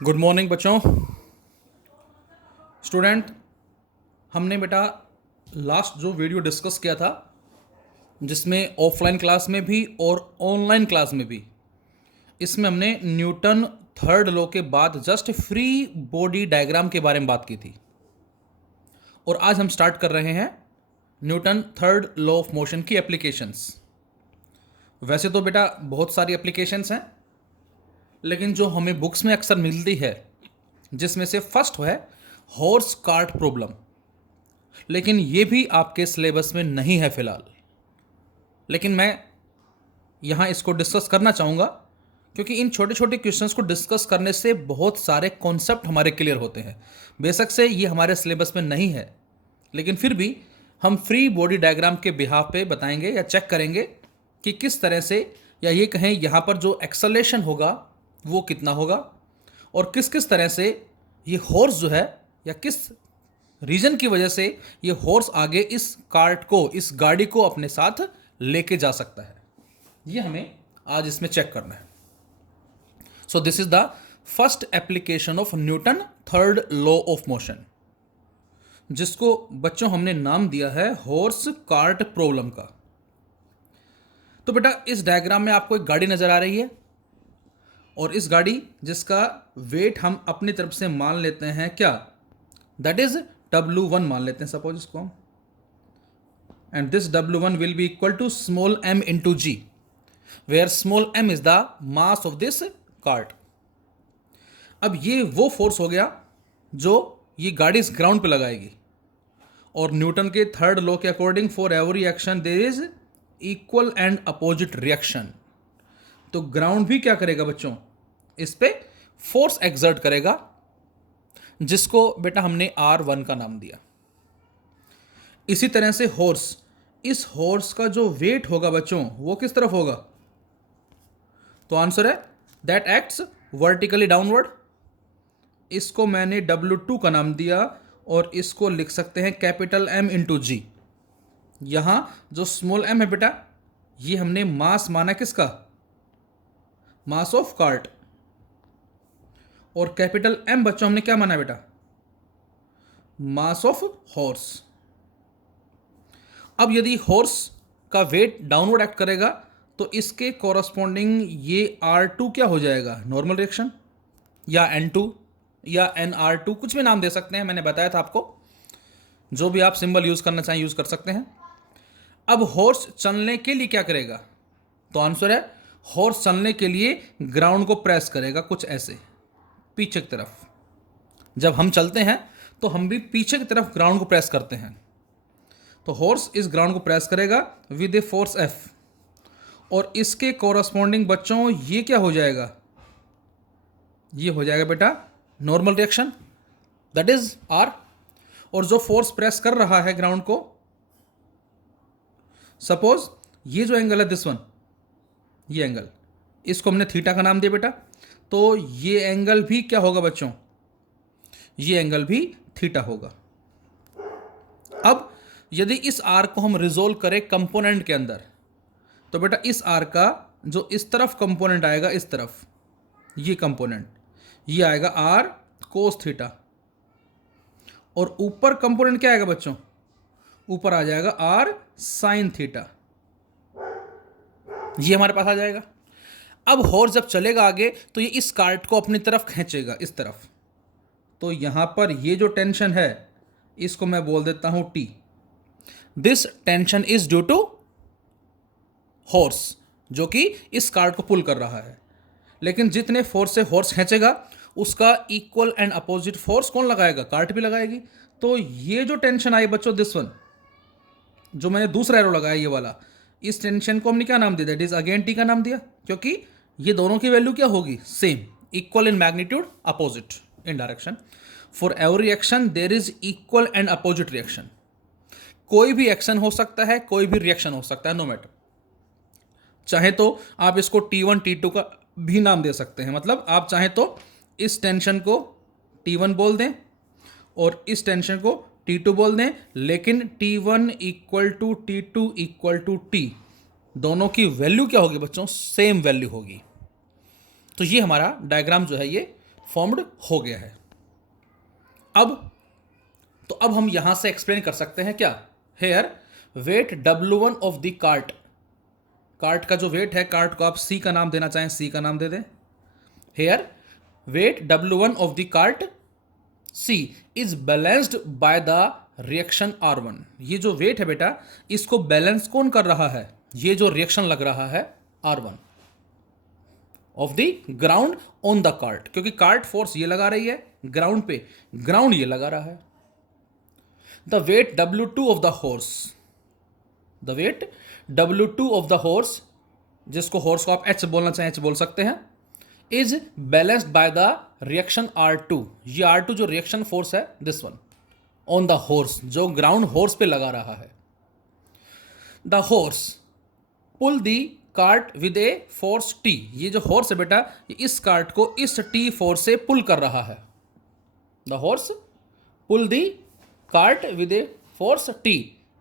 Good morning बच्चों। Student, हमने बेटा लास्ट जो वीडियो डिस्कस किया था जिसमें ऑफलाइन क्लास में भी और ऑनलाइन क्लास में भी, इसमें हमने न्यूटन थर्ड लॉ के बाद जस्ट फ्री बॉडी डायग्राम के बारे में बात की थी। और आज हम स्टार्ट कर रहे हैं Newton third law of motion की एप्लीकेशंस। वैसे तो बेटा बहुत सारी एप्लीकेशंस हैं, लेकिन जो हमें बुक्स में अक्सर मिलती है जिसमें से फर्स्ट है हॉर्स कार्ट प्रॉब्लम, लेकिन ये भी आपके सिलेबस में नहीं है फिलहाल। लेकिन मैं यहाँ इसको डिस्कस करना चाहूँगा क्योंकि इन छोटे छोटे क्वेश्चंस को डिस्कस करने से बहुत सारे कॉन्सेप्ट हमारे क्लियर होते हैं। बेशक से ये हमारे सिलेबस में नहीं है, लेकिन फिर भी हम फ्री बॉडी डायग्राम के बिहाफ पे बताएंगे या चेक करेंगे कि किस तरह से, या ये कहें यहाँ पर जो एक्सेलरेशन होगा वो कितना होगा, और किस किस तरह से ये हॉर्स जो है या किस रीजन की वजह से ये हॉर्स आगे इस कार्ट को, इस गाड़ी को अपने साथ लेके जा सकता है। ये हमें आज इसमें चेक करना है। So this is the first application of Newton third law of motion, जिसको बच्चों हमने नाम दिया है हॉर्स कार्ट प्रॉब्लम का। तो बेटा इस डायग्राम में आपको एक गाड़ी नजर आ रही है, और इस गाड़ी जिसका वेट हम अपनी तरफ से मान लेते हैं क्या, दैट इज W1 मान लेते हैं सपोज इसको हम, and this W1 will be equal to small m into g, where small m is the mass of this cart. अब ये वो फोर्स हो गया जो ये गाड़ी इस ग्राउंड पे लगाएगी, और न्यूटन के थर्ड लॉ के according for every action there is equal and opposite reaction. तो ग्राउंड भी क्या करेगा बच्चों, इस पे फोर्स एक्सर्ट करेगा, जिसको बेटा हमने R1 का नाम दिया। इसी तरह से हॉर्स, इस हॉर्स का जो वेट होगा बच्चों वो किस तरफ होगा, तो आंसर है दैट एक्ट्स वर्टिकली डाउनवर्ड। इसको मैंने W2 का नाम दिया, और इसको लिख सकते हैं कैपिटल M इंटू जी। यहां जो स्मॉल m है बेटा, ये हमने मास माना किसका, मास ऑफ कार्ट, और कैपिटल M बच्चों हमने क्या माना बेटा, मास ऑफ हॉर्स। अब यदि हॉर्स का वेट डाउनवर्ड एक्ट करेगा तो इसके कॉरस्पॉन्डिंग ये R2 क्या हो जाएगा, नॉर्मल रिएक्शन, या N2 या NR2, कुछ भी नाम दे सकते हैं, मैंने बताया था आपको। जो भी आप सिंबल यूज करना चाहें यूज कर सकते हैं। अब हॉर्स चलने के लिए क्या करेगा, तो आंसर है हॉर्स चलने के लिए ग्राउंड को प्रेस करेगा कुछ ऐसे पीछे की तरफ। जब हम चलते हैं तो हम भी पीछे की तरफ ग्राउंड को प्रेस करते हैं। तो हॉर्स इस ग्राउंड को प्रेस करेगा विद ए फोर्स F, और इसके कॉरस्पॉन्डिंग बच्चों ये क्या हो जाएगा, ये हो जाएगा बेटा normal reaction, that is R। और जो फोर्स प्रेस कर रहा है ग्राउंड को, सपोज ये जो एंगल है दिस वन, ये एंगल, इसको हमने थीटा का नाम दिया बेटा, तो ये एंगल भी क्या होगा बच्चों, ये एंगल भी थीटा होगा। अब यदि इस आर को हम रिजोल्व करें कंपोनेंट के अंदर, तो बेटा इस आर का जो इस तरफ कंपोनेंट आएगा, इस तरफ ये कंपोनेंट, ये आएगा R कोस थीटा, और ऊपर कंपोनेंट क्या आएगा बच्चों, ऊपर आ जाएगा R साइन थीटा। ये हमारे पास आ जाएगा। अब हॉर्स जब चलेगा आगे तो ये इस कार्ट को अपनी तरफ खींचेगा, इस तरफ। तो यहां पर ये जो टेंशन है इसको मैं बोल देता हूं T। This tension is due to horse, जो कि इस कार्ट को पुल कर रहा है। लेकिन जितने फोर्स से हॉर्स खींचेगा उसका इक्वल एंड अपोजिट फोर्स कौन लगाएगा, कार्ट भी लगाएगी। तो ये जो टेंशन आई बच्चों, दिस वन जो मैंने दूसरा एरो लगाया ये वाला, इस टेंशन को हमने क्या नाम दिया, दैट इज अगेन T का नाम दिया, क्योंकि ये दोनों की वैल्यू क्या होगी, same, equal in magnitude, opposite in direction. For every action there is equal and opposite reaction. कोई भी एक्शन हो सकता है, कोई भी रिएक्शन हो सकता है, नो मैटर। चाहे तो आप इसको T1 T2 का भी नाम दे सकते हैं, मतलब आप चाहें तो इस टेंशन को T1 बोल दें और इस टेंशन को T2 बोल दें, लेकिन T1 equal to T2 equal to T, दोनों की वैल्यू क्या होगी बच्चों, सेम वैल्यू होगी। तो ये हमारा डायग्राम जो है ये फॉर्म्ड हो गया है। अब हम यहां से एक्सप्लेन कर सकते हैं क्या, here weight W1 of the cart, cart का जो वेट है, कार्ट को आप C का नाम देना चाहें C का नाम दे दें। Here weight W1 of the cart C is balanced by the reaction R1। ये जो वेट है बेटा, इसको बैलेंस कौन कर रहा है, ये जो रिएक्शन लग रहा है R1 of the ground on the cart, क्योंकि कार्ट फोर्स ये लगा रही है ग्राउंड पे, ग्राउंड ये लगा रहा है। The weight W2 of the horse, the weight W2 of the horse, जिसको हॉर्स को आप H बोलना चाहें H बोल सकते हैं, is balanced by the reaction R2। ये R2 जो रिएक्शन फोर्स है, this one on the horse, जो ग्राउंड हॉर्स पे लगा रहा है। The horse pull the cart with a force T, ये जो हॉर्स है बेटा, इस कार्ट को इस T फोर्स से पुल कर रहा है। The horse pull the cart with a force T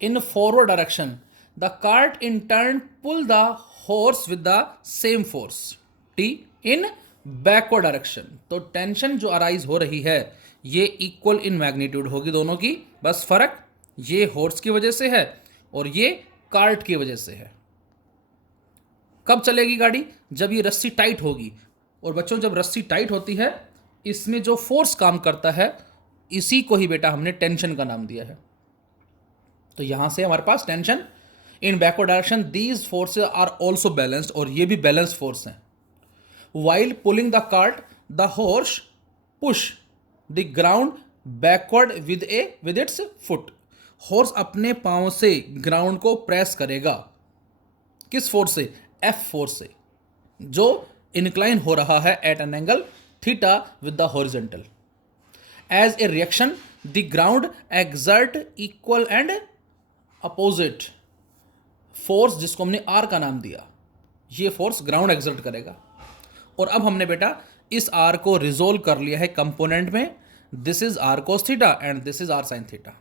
in forward direction. The cart in turn pull the horse with the same force T in backward direction. तो टेंशन जो arise हो रही है ये इक्वल इन मैग्नीट्यूड होगी दोनों की, बस फर्क ये हॉर्स की वजह से है और ये कार्ट की वजह से है। कब चलेगी गाड़ी, जब ये रस्सी टाइट होगी। और बच्चों जब रस्सी टाइट होती है, इसमें जो फोर्स काम करता है, इसी को ही बेटा हमने टेंशन का नाम दिया है। तो यहां से हमारे पास tension in backward direction, these forces are also balanced, और ये भी बैलेंस फोर्स हैं। While pulling the cart the horse push the ground backward with its foot. Horse अपने पांव से ग्राउंड को प्रेस करेगा, किस फोर्स से, F फोर्स से, जो इंक्लाइन हो रहा है at an angle theta with the horizontal. As a reaction the ground exert equal and opposite force, जिसको हमने R का नाम दिया, ये फोर्स ग्राउंड एक्सर्ट करेगा। और अब हमने बेटा इस R को रिजोल्व कर लिया है कंपोनेंट में, this is R cos theta and this is R sin theta.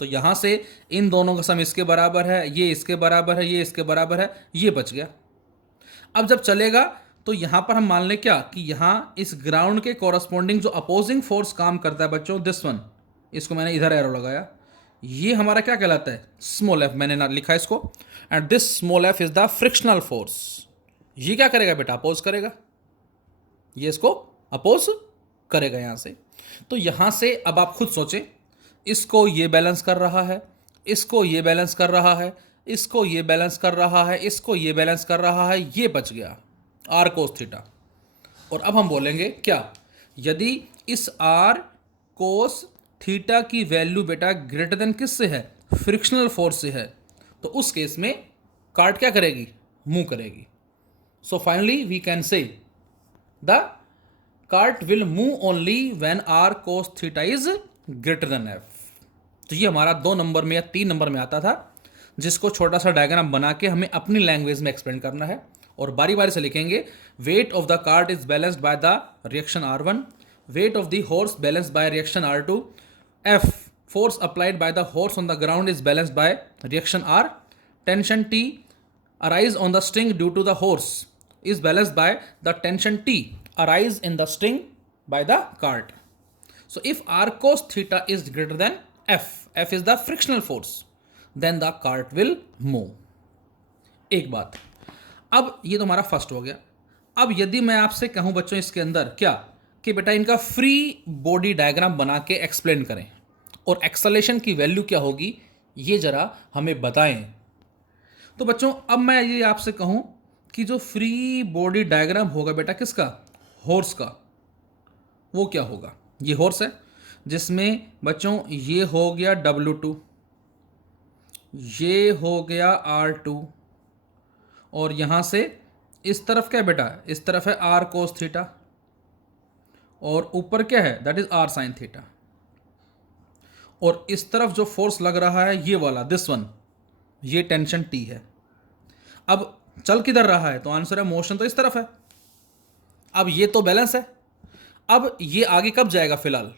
तो यहां से इन दोनों का सम इसके बराबर है, ये इसके बराबर है, ये इसके बराबर है, ये बच गया। अब जब चलेगा तो यहां पर हम मान लें क्या, कि यहां इस ग्राउंड के कोरस्पॉन्डिंग जो अपोजिंग फोर्स काम करता है बच्चों, दिस वन, इसको मैंने इधर एरो लगाया, ये हमारा क्या कहलाता है, स्मॉल f, मैंने ना लिखा इसको, and this small f is the frictional force. ये क्या करेगा बेटा, अपोज करेगा, ये इसको अपोज करेगा यहां से। तो यहां से अब आप खुद सोचें, इसको ये बैलेंस कर रहा है, इसको ये बैलेंस कर रहा है, इसको ये बैलेंस कर रहा है, इसको ये बैलेंस कर रहा है, ये बच गया R cos थीटा। और अब हम बोलेंगे क्या, यदि इस R cos थीटा की वैल्यू बेटा ग्रेटर देन किससे है, फ्रिक्शनल फोर्स से है, तो उस केस में कार्ट क्या करेगी, मूव करेगी। So finally we can say the cart will move only when R cos theta is greater than F। तो ये हमारा 2 नंबर में या 3 नंबर में आता था, जिसको छोटा सा डायग्राम बना के हमें अपनी लैंग्वेज में एक्सप्लेन करना है, और बारी बारी से लिखेंगे। Weight of the cart is balanced by the reaction R1, weight of the horse balanced by reaction R2, F force applied by the horse on the ground is balanced by reaction R, tension T arise on the string due to the horse is balanced by the tension T arise in the string by the cart. So if R cos theta is greater than F is the frictional force, then the cart will move. एक बात, अब ये तो हमारा first हो गया। अब यदि मैं आपसे कहूं बच्चों इसके अंदर क्या, कि बेटा इनका फ्री बॉडी डायग्राम बना के एक्सप्लेन करें, और एक्सेलेरेशन की वैल्यू क्या होगी ये जरा हमें बताएं। तो बच्चों अब मैं ये आपसे कहूं कि जो फ्री बॉडी डायग्राम होगा बेटा किसका, हॉर्स का, वो क्या होगा, ये हॉर्स है, जिसमें बच्चों ये हो गया W2, ये हो गया R2, और यहां से इस तरफ क्या है बेटा, इस तरफ है R cos थीटा, और ऊपर क्या है, that is R sin theta, और इस तरफ जो फोर्स लग रहा है ये वाला, दिस वन, ये टेंशन T है। अब चल किधर रहा है, तो आंसर है मोशन तो इस तरफ है। अब ये तो बैलेंस है, अब ये आगे कब जाएगा, फिलहाल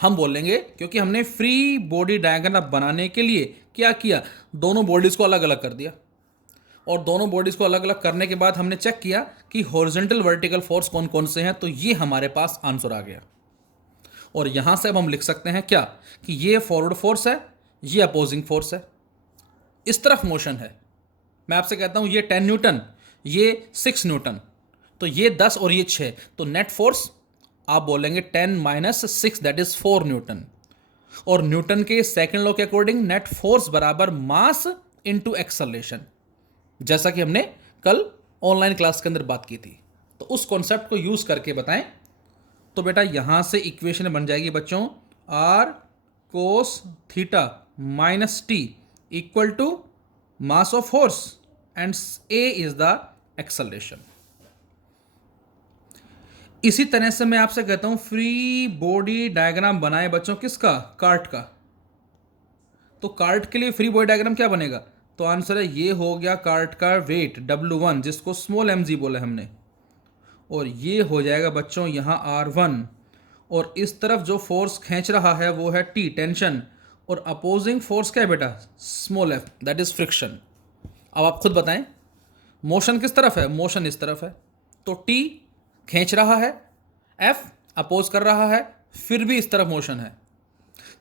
हम बोलेंगे, क्योंकि हमने फ्री बॉडी डायग्राम बनाने के लिए क्या किया, दोनों बॉडीज को अलग अलग कर दिया, और दोनों बॉडीज़ को अलग अलग करने के बाद हमने चेक किया कि हॉरिजॉन्टल वर्टिकल फोर्स कौन कौन से हैं, तो ये हमारे पास आंसर आ गया। और यहां से अब हम लिख सकते हैं क्या, कि ये फॉरवर्ड फोर्स है, ये अपोजिंग फोर्स है, इस तरफ मोशन है। मैं आपसे कहता हूं ये 10 न्यूटन, ये 6 न्यूटन, तो ये 10 और ये 6, तो नेट फोर्स आप बोलेंगे 10 माइनस 6 दैट इज 4 न्यूटन। और न्यूटन के सेकंड लॉ के अकॉर्डिंग नेट फोर्स बराबर मास इनटू एक्सेलरेशन, जैसा कि हमने कल ऑनलाइन क्लास के अंदर बात की थी। तो उस कॉन्सेप्ट को यूज करके बताएं। तो बेटा यहां से इक्वेशन बन जाएगी बच्चों, R cos theta minus T equal to mass of force and a is the acceleration. इसी तरह से मैं आपसे कहता हूं फ्री बॉडी डायग्राम बनाए बच्चों, किसका, कार्ट का। तो कार्ट के लिए फ्री बॉडी डायग्राम क्या बनेगा, तो आंसर है ये हो गया कार्ट का वेट W1, जिसको स्मॉल mg बोला हमने, और ये हो जाएगा बच्चों यहाँ R1, और इस तरफ जो फोर्स खींच रहा है वो है T, टेंशन, और अपोजिंग फोर्स क्या है बेटा, small f, that is friction. अब आप खुद बताएं मोशन किस तरफ है, मोशन इस तरफ है, तो T खींच रहा है, F अपोज कर रहा है, फिर भी इस तरफ मोशन है।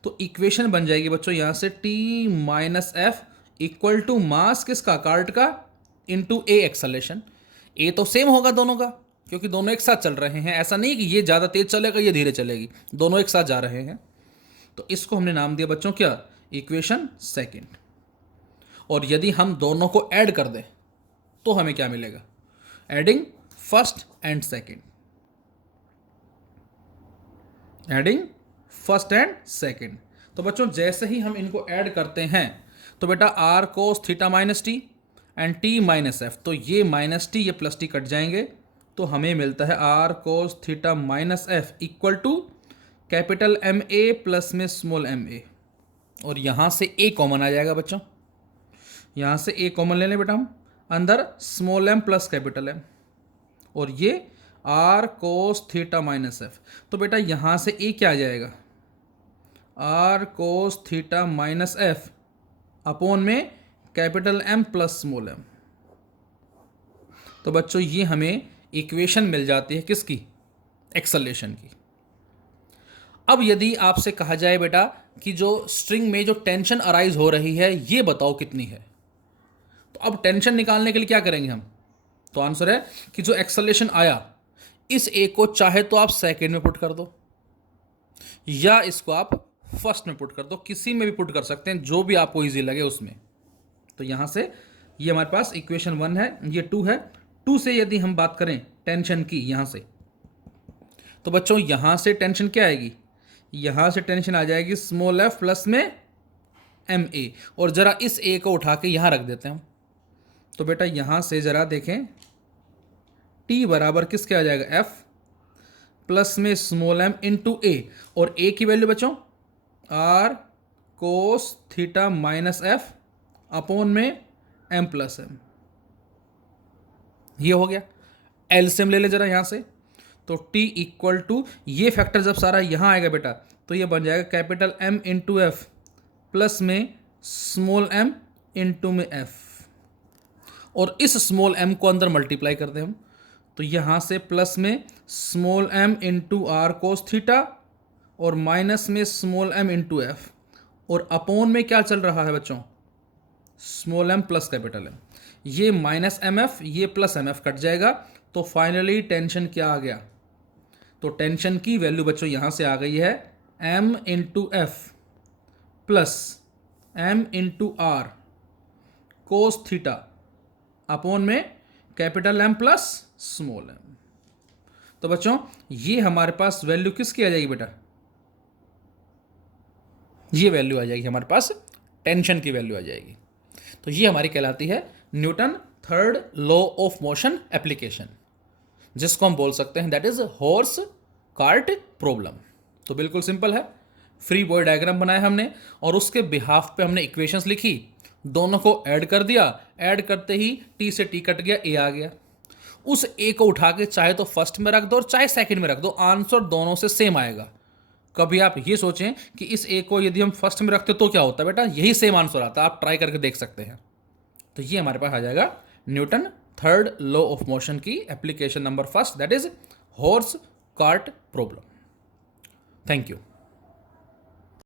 तो इक्वेशन बन जाएगी बच्चों यहां से T minus F equal to mass किसका, कार्ट का, इंटू ए एक्सेलरेशन। ए तो सेम होगा दोनों का, क्योंकि दोनों एक साथ चल रहे हैं। ऐसा नहीं कि ये ज़्यादा तेज चलेगा ये धीरे चलेगी, दोनों एक साथ जा रहे हैं। तो इसको हमने नाम दिया बच्चों क्या, इक्वेशन सेकेंड। और यदि हम दोनों को ऐड कर दें तो हमें क्या मिलेगा, adding first and second, adding first and second. तो बच्चों जैसे ही हम इनको ऐड करते हैं तो बेटा R cos theta minus T and T minus F, तो ये माइनस टी ये प्लस टी कट जाएंगे, तो हमें मिलता है R cos theta minus F equal to capital M a plus में स्मॉल एम ए। और यहाँ से ए कॉमन आ जाएगा बच्चों, यहाँ से ए कॉमन ले लें बेटा हम, अंदर small M plus capital M, और ये R cos theta minus F. तो बेटा यहाँ से ए क्या आ जाएगा, R cos theta minus F upon में capital M plus small M. तो बच्चों ये हमें इक्वेशन मिल जाती है किसकी, एक्सेलरेशन की। अब यदि आपसे कहा जाए बेटा कि जो स्ट्रिंग में जो टेंशन अराइज हो रही है ये बताओ कितनी है, तो अब टेंशन निकालने के लिए क्या करेंगे हम, तो आंसर है कि जो एक्सेलरेशन आया इस ए को चाहे तो आप सेकेंड में पुट कर दो या इसको आप फर्स्ट में पुट कर दो, किसी में भी पुट कर सकते हैं, जो भी आपको इजी लगे उसमें। तो यहां से ये हमारे पास इक्वेशन 1 है, ये 2 है। 2 से यदि हम बात करें टेंशन की यहां से, तो बच्चों यहां से टेंशन क्या आएगी, यहां से टेंशन आ जाएगी स्मॉल एफ प्लस में एम ए, और जरा इस ए को उठा के यहां रख देते हैं हम। तो बेटा यहां से जरा देखें टी बराबर किसके आ जाएगा, एफ प्लस में स्मॉल एम इंटू ए, और ए की वैल्यू बच्चों R cos theta minus F upon में एम प्लस एम। ये हो गया, एलसीएम ले ले जरा यहां से, तो टी इक्वल टू ये फैक्टर जब सारा यहां आएगा बेटा तो ये बन जाएगा capital M into F plus में स्मॉल एम इंटू में एफ, और इस स्मॉल एम को अंदर मल्टीप्लाई कर दें हम, तो यहां से प्लस में small m into R cos theta और माइनस में स्मॉल एम इंटू एफ, और अपॉन में क्या चल रहा है बच्चों, small M plus capital M. ये माइनस एम एफ ये प्लस एम एफ कट जाएगा, तो फाइनली टेंशन क्या आ गया, तो टेंशन की वैल्यू बच्चों यहां से आ गई है M into F plus M into R cos theta upon में capital M plus small M. तो बच्चों ये हमारे पास वैल्यू किसकी आ जाएगी बेटा, ये वैल्यू आ जाएगी हमारे पास टेंशन की वैल्यू आ जाएगी। तो ये हमारी कहलाती है Newton third law of motion application, जिसको हम बोल सकते हैं that is horse cart problem. तो बिल्कुल सिंपल है, फ्री बॉडी डायग्राम बनाया हमने और उसके बिहाफ पे हमने इक्वेशंस लिखी, दोनों को ऐड कर दिया, ऐड करते ही टी से टी कट गया, ए आ गया। उस ए को उठा के चाहे तो फर्स्ट में रख दो और चाहे सेकंड में रख दो, आंसर दोनों से सेम आएगा। कभी आप ये सोचें कि इस ए को यदि हम फर्स्ट में रखते तो क्या होता है बेटा, यही सेम आंसर आता है, आप ट्राई करके देख सकते हैं। तो ये हमारे पास आ जाएगा Newton third law of motion की application number first, that is horse cart problem. Thank you.